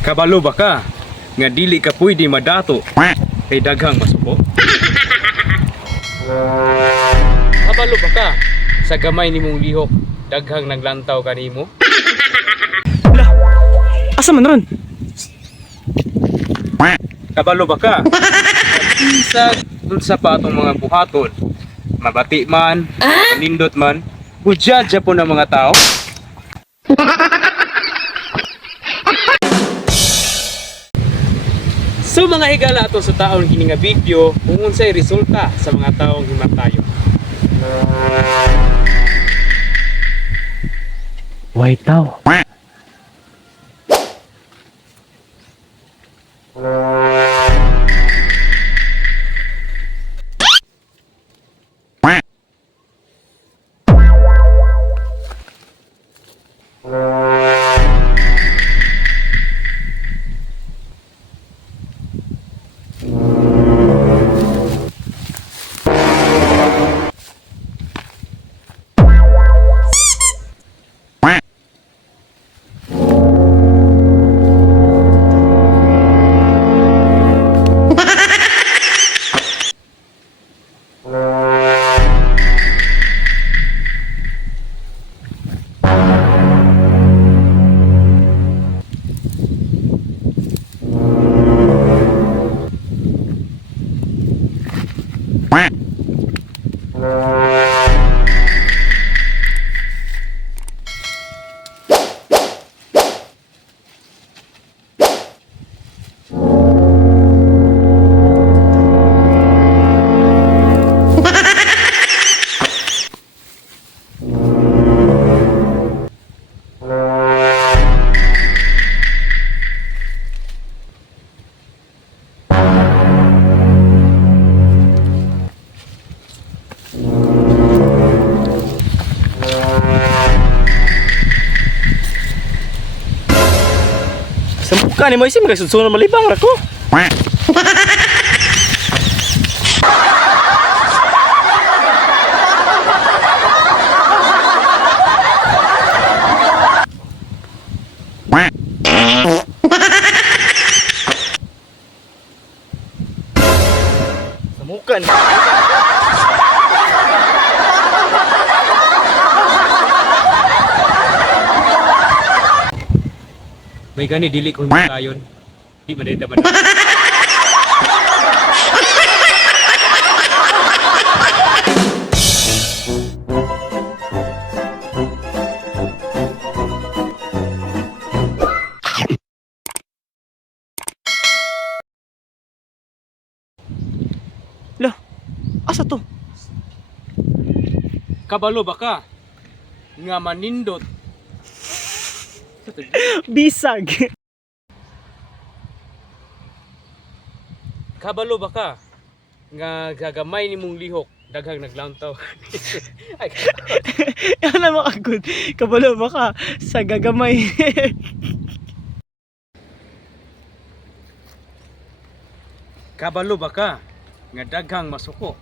Kabalo ba ka nga dili ka pwede madato kay daghang masuko? Kabalo ba ka sa gamay nimong lihok daghang naglantaw kanimo? Lah, asa man ron? Kabalo ba ka? Isag unsa pa atong mga buhaton, mabati man, manindot man, budya po ng mga tao. So mga higala ato sa taon kini nga video kung unsay resulta sa mga taong himatayon. White tao. Sampukan ni mo isim kay sudsunan malibang ra ko. Samukan. May gani dili ko himatayon. Di madayta man. Lah, asa to? Kabalo ba ka nga manindot Bisag. kabalo ba ka nga gagamay nimong lihok daghang naglantaw? Ay, Yan na makagod. Kabalo ba ka sa gagamay? kabalo ba ka nga daghang masuko?